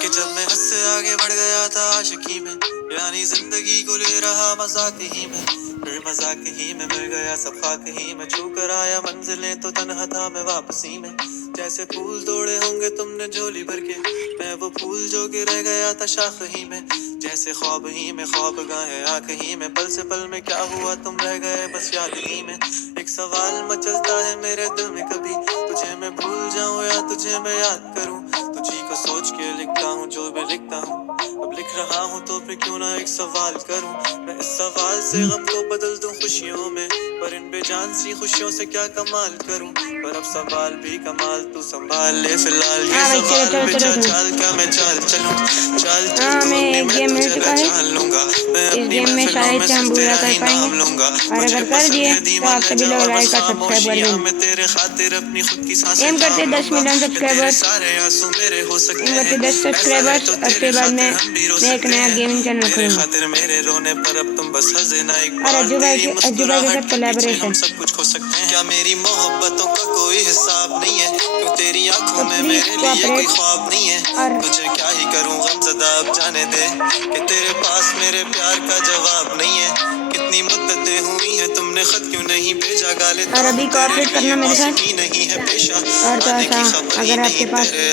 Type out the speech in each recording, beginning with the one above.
कि जब मैं हद से आगे बढ़ गया था आशिकी में, यानी जिंदगी को ले रहा मजाक ही में, फिर मजाक ही में मिल गया सब खाक ही में, छू कर आया मंजिलें तो तन्हा था मैं वापसी में। जैसे फूल तोड़े होंगे तुमने झोली भर के, मैं वो फूल जो कि रह गया था शाख ही में। जैसे ख्वाब ही में ख्वाब गाए आँख ही में, पल से पल में क्या हुआ तुम रह गए बस याद ही में। एक सवाल मचलता है मेरे दिल में, कभी तुझे मैं भूल जाऊं या तुझे मैं याद करूं। तुझी को सोच के लिखता हूँ जो भी लिखता हूँ, अब लिख रहा हूँ तो फिर क्यों ना एक सवाल करूं। मैं इस सवाल से गम को बदल दूं खुशियों में, पर इन बेजान सी खुशियों से क्या कमाल करूं। पर अब सवाल भी कमाल तू संभाल ले फिलहाल, ये हाँ भाई चलो सवाल चलो में चलो चाल चलो। चाल क्या मैं चाल चलूं। चाल चल हाँ तू हमें अपनी एक मैं गेम मिल तुझे चुका है। पहचान लूंगा, मैं इस अपनी गेम में महफिलों शायद में से हम सिर्फ पूरा तेरा कर ही पाएंगे, नाम लूंगा। और मुझे अगर कर पसंद दिए है तो दीवाना आप सभी लोग जवां बस लाइक और सब्सक्राइब कर खामोशियां, देना। मैं तेरे खातिर अपनी खुद की सांसें एम करते थाम 10 लूंगा। मिलियन कि तेरे सब्सक्राइबर्स, सारे आंसू मेरे हो सकते एम हैं, करते 10 ऐसा है सब्सक्राइबर्स, तो और तेरे उसके बाद खातिर हम भी रो मैं एक सकते नया हैं। गेमिंग चैनल तेरे खोलूंगा। खातिर मेरे रोने पर अब तुम बस हंसे ना एक और बार, तेरी अज्जू भाई के मुस्कुराहट साथ के पीछे हम कोलैबोरेशन। सब कुछ खो सकते हैं। क्या मेरी मोहब्बतों का कोई हिसाब नहीं है, क्यों तेरी आंखों तो में प्लीज मेरे लिए कोई कोऑपरेट। ख्वाब नहीं है। और तुझे क्या ही करूं गमज़दा अब जाने दे, कि तेरे पास मेरे प्यार का जवाब नहीं है। कितनी मुद्दतें हुई हैं तुमने खत क्यों नहीं भेजा, गा लेता अभी हूँ तेरे कोऑपरेट लिए करना मेरे साथ। मौसमी नहीं है पेशा, और थोड़ा आने सा की खबर ही अगर नहीं आपके पास तेरे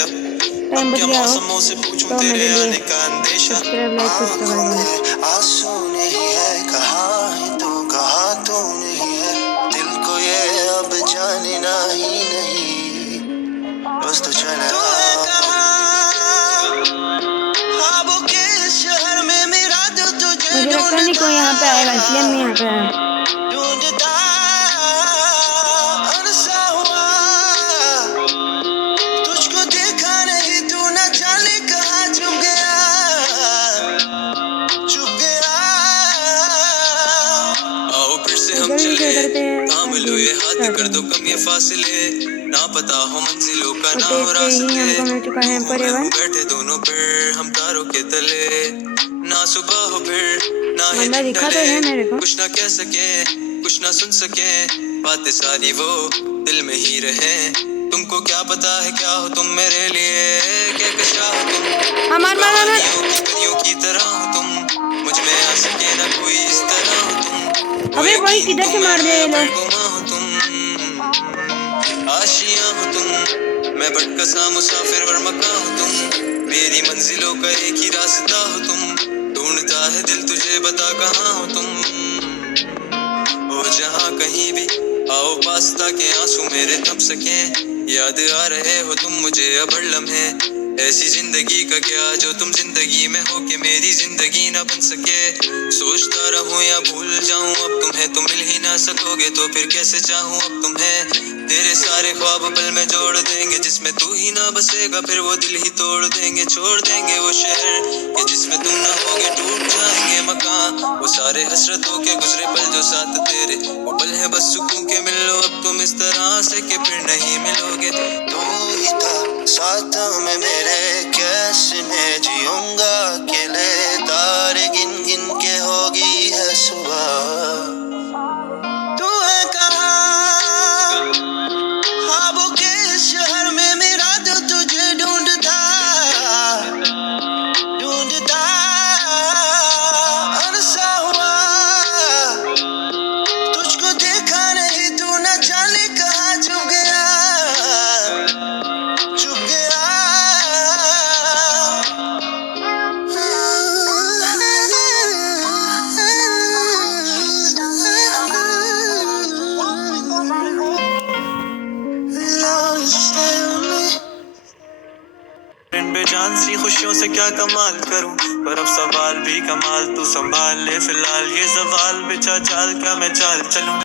टाइम अब बच क्या गया हो मौसमों से पूछूं तो तेरे मेरे लिए आने का अंदेशा। सब्सक्राइब लाइक कुछ तो कर आँखों देना। में आंसू नहीं है, कहाँ है तू कहाँ तू नहीं है, दिल को ये अब जानना ही नहीं, बस तू चले ख्वाबों के शहर में मेरा दिल तुझे मुझे लगता नहीं ढूंढता कोई यहाँ पे आएगा, इसलिए मैं यहाँ पे आया। ढूंढता अनसा हुआ, तुझको देखा नहीं तू न जाने कहाँ छुप गया, चुप गया। आओ फिर से तो हम जल्दी से चले, करते थाम हैं लो गेम ये हाथ स्टार्ट। कर दो कम ये फासले, ना पता हो मंजिलों का और ना तेज हो से ही रास्ते, हमको मिल चुका तू है हो मैं हूँ एम्पर बैठे दोनों पर हम तारों के तले, ना सुबह हो फिर ना ही बंदा दिन दिखा तो ढले, है मेरे को। कुछ ना कह सके कुछ ना सुन सके, बातें सारी वो दिल में ही रहे। तुमको क्या पता है क्या हो तुम मेरे लिए, क्या कशा हो तुम, हाँ मार मार मार मार। कहानियों की परियों की तरह हो तुम, मुझ में आ सके ना कोई इस तरह हो तुम, वो अबे भाई यकीन किधर तो से मैं मार दिया है ये फिर लोग। गुमा हो तुम, आशियां हो तुम, मैं भटका सा मुसाफिर और मका हो तुम, मेरी मंजिलों का एक ही रास्ता हो तुम, ढूंढता है दिल तुझे बता कहाँ हो तुम, हो जहाँ कहीं भी आओ पास ताकि आंसू मेरे थम सके, याद आ रहे हो तुम मुझे अब हर लम्हे, ऐसी जिंदगी का क्या जो तुम जिंदगी में हो के मेरी जिंदगी ना बन सके, सोचता रहूं या भूल जाऊं अब तुम्हें तो मिल ही ना सकोगे तो फिर कैसे चाहूं अब तुम्हें, तेरे सारे ख्वाब पल में जोड़ देंगे जिसमें तू ही ना बसेगा, फिर वो दिल ही तोड़ देंगे, छोड़ देंगे वो शहर कि जिसमें तुम ना होगे, टूट जाएंगे मकान वो सारे हसरतों के गुजरे पल जो साथ तेरे, वो पल है बस सुकून के मिल लो अब तुम इस तरह से कि फिर नहीं मिलोगे। तू ही था साथ में मेरे, कैसे मैं जीऊंगा अकेले, तारे गिन गिन के होगी है सुबह, तू है कहाँ ख्वाबों के शहर में मेरा दिल तुझे ढूंढता ढूंढता अनसा हुआ, तुझको देखा नहीं तू न जाने कहाँ छुप गया, चुप गया। इन बेजान सी खुशियों से क्या कमाल करूं, पर अब सवाल भी कमाल तू संभाल ले फिलहाल, ये सवाल बिछा चाल क्या मैं चाल चलूं।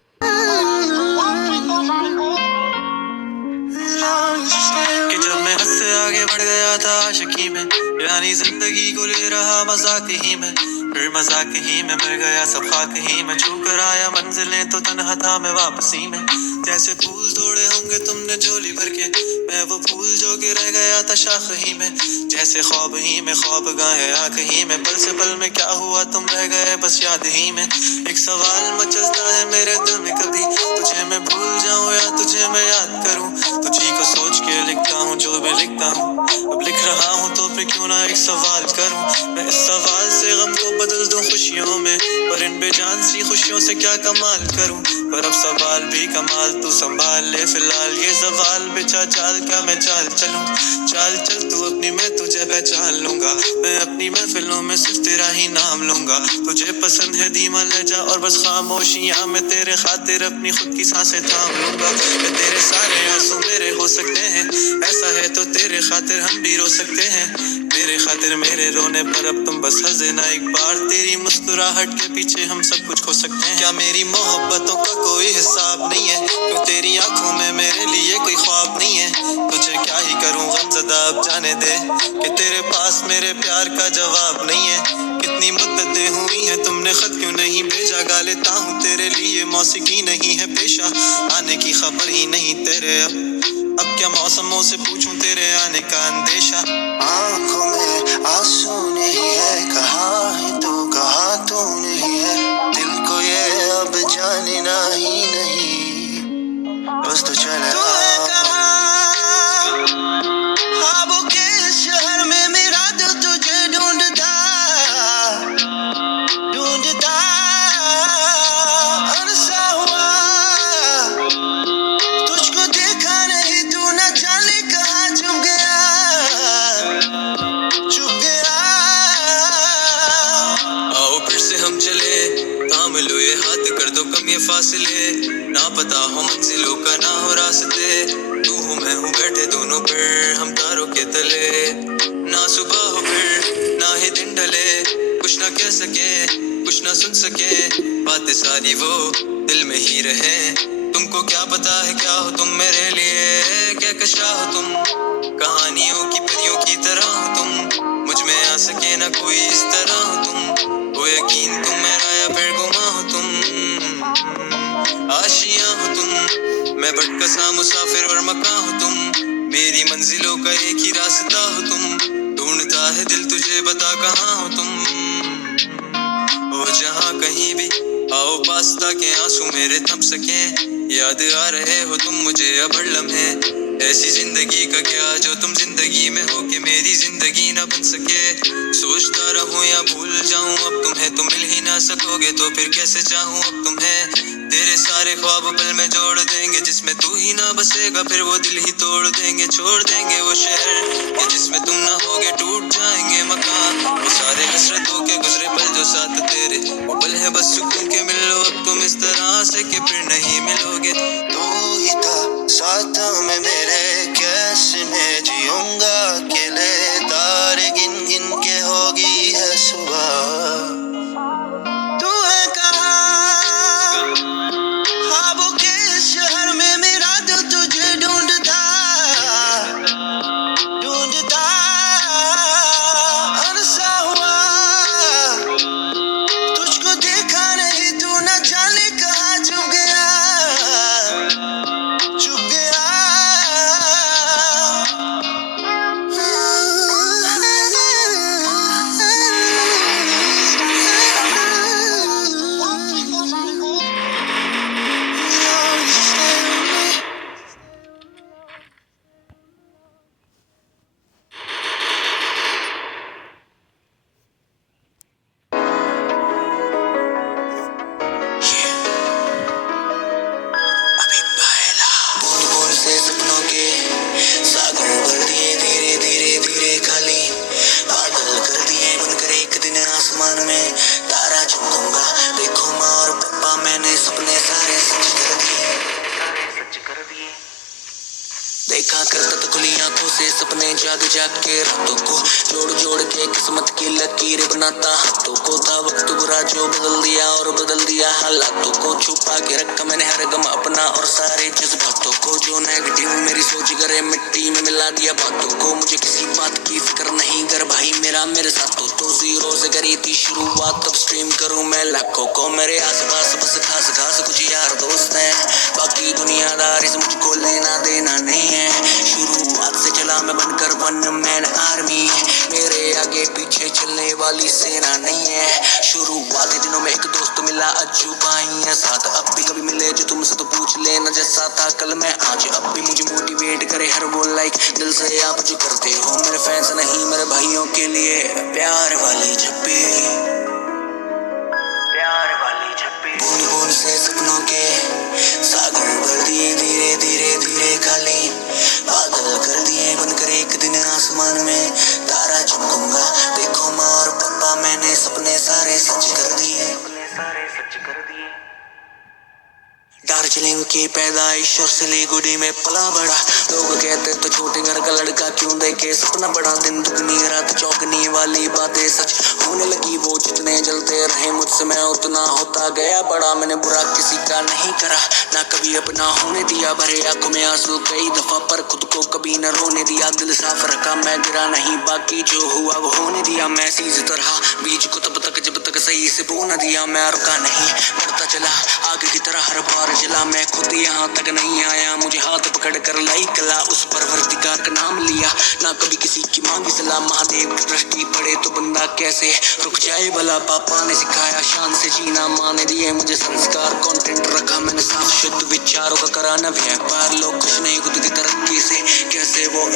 कि जब मैं हद से आगे बढ़ गया था आशिकी में, यानी जिंदगी को ले रहा मजाक ही में, फिर मजाक ही में मिल गया सब खाक ही में, छू कर आया मंजिलें तो तन्हा था मैं वापसी में। जैसे फूल तोड़े होंगे तुमने झोली भर के, मैं वो फूल जो कि रह गया था शाख ही में। जैसे ख्वाब ही में ख्वाब गाए आँख ही में, पल से पल में क्या हुआ तुम रह गए बस याद ही में। एक सवाल मचलता है मेरे दिल में, कभी तुझे मैं भूल जाऊं या तुझे मैं याद करूं। तुझी को सोच के लिखता हूँ जो भी लिखता हूँ, अब में क्यों ना एक सवाल करूं, मैं इस सवाल से गम को बदल दूं खुशियों में, पर इन बेजान सी खुशियों से क्या कमाल करूं। पर अब सवाल भी कमाल तू संभाल ले फिलहाल, ये सवाल बेचा चाल क्या मैं चाल चलूं। चाल चल तू अपनी, मैं तुझे पहचान लूंगा, मैं अपनी महफिलों में सिर्फ तेरा ही नाम लूंगा। तुझे पसंद है धीमा लहजा और बस खामोशियां, मैं तेरे खातिर अपनी खुद की सांसें थाम लूंगा। मैं तेरे सारे आंसू मेरे हो सकते हैं, ऐसा है तो तेरे खातिर हम भी रो सकते हैं। मेरे खातिर मेरे रोने पर अब तुम बस हंस देना एक बार, तेरी मुस्कुराहट के पीछे हम सब कुछ खो सकते हैं। क्या मेरी मोहब्बतों का कोई हिसाब नहीं है, क्यों तेरी आंखों में मेरे लिए कोई ख्वाब नहीं है। तुझे क्या ही करूं गमज़दा अब जाने दे, कि तेरे पास मेरे प्यार का जवाब नहीं है। कितनी मुद्दतें हुई हैं तुमने खत क्यों नहीं भेजा, गा लेता हूँ तेरे लिए मौसीकी नहीं है पेशा, आने की खबर ही नहीं तेरे अब क्या मौसमों से पूछूं तेरे आने का अंदेशा। आंखों में आंसू नहीं है, कहाँ है तू कहाँ तू नहीं है, दिल को ये अब जानना ही नहीं, बस तो चले ख्वाबों के शहर में मेरा दिल तुझे ढूंढता ढूंढता अरसा हुआ, तुझको देखा नहीं तू न जाने कहाँ छुप गया। आओ फिर से हम चले, थाम लो ये हाथ कर दो कम ये फासले, ना पता हो मंजिलों का ना हो रास्ते, तू हूँ मैं हूँ बैठे दोनों पर हम तारों के तले। ना सुबह हो फिर ना ही दिन ढले, कुछ ना कह सके कुछ ना सुन सके, बातें सारी वो दिल में ही रहे। तुमको क्या पता है क्या हो तुम मेरे लिए, क्या कशा हो तुम कहानियों की परियों की तरह हो तुम, मुझ में आ सके ना कोई इस तरह हो तुम, वो यकीन तुम मेरा या फिर गुमा हो तुम, आशियां हो तुम, मैं भटका सा मुसाफिर और मकां हो तुम, मेरी मंजिलों का एक ही रास्ता हो तुम, ढूंढता है दिल तुझे बता कहाँ हो तुम। हो जहाँ कहीं भी आओ पास ताकि आंसू मेरे थम सके, याद आ रहे हो तुम मुझे अब हर लम्हे, ऐसी जिंदगी का क्या जो तुम जिंदगी में हो कि मेरी जिंदगी ना बन सके। सोचता रहूं या भूल जाऊं अब तुम्हें, तुम मिल ही ना सकोगे तो फिर कैसे चाहूं अब तुम्हें। तेरे सारे ख्वाब पल में जोड़ देंगे, जिसमें तू ही ना बसेगा फिर वो दिल ही तोड़ देंगे, छोड़ देंगे वो शहर कि जिसमें तुम ना होगे, टूट जाएंगे मकान वो सारे हसरतों के गुजरे पल जो साथ तेरे, वो पल है बस सुकून के मिल लो अब तुम इस तरह से कि फिर नहीं मिलोगे। तू ही था साथ में मेरे, कैसे मैं जीऊंगा अकेले, तारे गिन गिन के होगी है सुबह, तू है कहाँ ख्वाबों के शहर में मेरा दिल तुझे ढूंढता ढूंढता अरसा हुआ, तुझको देखा नहीं तू न जाने कहाँ छुप गया छुप गया। बूंद बूंद से सपनों के सागर भर दिए धीरे धीरे धीरे खाली, बादल कर दिए बनकर एक दिन आसमान में तारा चुनूंगा, देखो माँ और पापा मैंने सपने सारे सच कर दिए। देखा करता तो खुली आंखों से सपने जाग जाग के रातों को, जोड़ जोड़ के किस्मत की लकीरें बनाता हाथों को, था वक्त बुरा जो बदल दिया और बदल दिया हालातों को, छुपा के रखा मैंने हर गम अपना और सारे जज्बातों को, जो नेगेटिव मेरी सोच करे मिट्टी में मिला दिया बातों को, मुझे किसी बात की फिक्र नहीं कर भाई मेरा मेरे साथ तो जीरो से करी थी शुरुआत, अब स्ट्रीम करूं मैं लाखों को, मेरे आसपास बस खास खास कुछ यार दोस्त हैं, बाकी दुनियादारी से मुझको लेना देना नहीं है। शुरुआत से चला मैं बनकर वन मैन आर्मी, मेरे आगे पीछे चलने वाली सेना नहीं है। शुरुआती दिनों में एक दोस्त मिला अज्जू भाई है साथ, अब भी कभी मिले जो तुमसे तो पूछ लेना जैसा था कल मैं आज, अब भी मुझे मोटिवेट करे हर वो लाइक दिल से आप जो करते हो, मेरे फैंस नहीं मेरे हर भाइयों के लिए प्यार वाली झप्पी, प्यार वाली झप्पी। बूंद बूंद से सपनों के सागर भर दिए, धीरे धीरे धीरे खाली बादल कर दिए बनकर। एक दिन आसमान में तारा चमकूंगा, देखो माँ और पापा मैंने सपने सारे सच कर दिए, सपने सारे सच कर दिए। दार्जिलिंग की पैदाइश और सिलीगुड़ी में पला बड़ा, लोग कहते तो छोटे घर का लड़का क्यों देखे सपना बड़ा। दिन दुगनी रात चौगनी वाली बातें सच होने लगी, वो जितने जलते रहे मुझसे मैं उतना होता गया बड़ा। मैंने बुरा किसी का नहीं करा, ना कभी अपना होने दिया, भरे आंखों में आंसू कई दफा पर खुद को कभी न रोने दिया। दिल साफ रखा मैं गिरा नहीं, बाकी जो हुआ वो होने दिया। मैं सीजता रहा बीज को तब तक जब तक सही से बो न दिया। मैं रुका नहीं, बढ़ता चला आगे की तरह हर बार जला। मैं खुद यहाँ तक नहीं आया, मुझे हाथ पकड़ कर लाई कला, उस परवरदिगार का नाम लिया, ना कभी किसी की मांगी सलाह। महादेव की दृष्टि पड़े तो बंदा कैसे रुक जाए भला। पापा ने सिखाया शान से जीना, माँ ने दिए मुझे संस्कार। कंटेंट रखा मैंने साफ शुद्ध विचारों का करा न व्यापार। लोग कुछ नहीं खुद की तरक्की से कैसे वो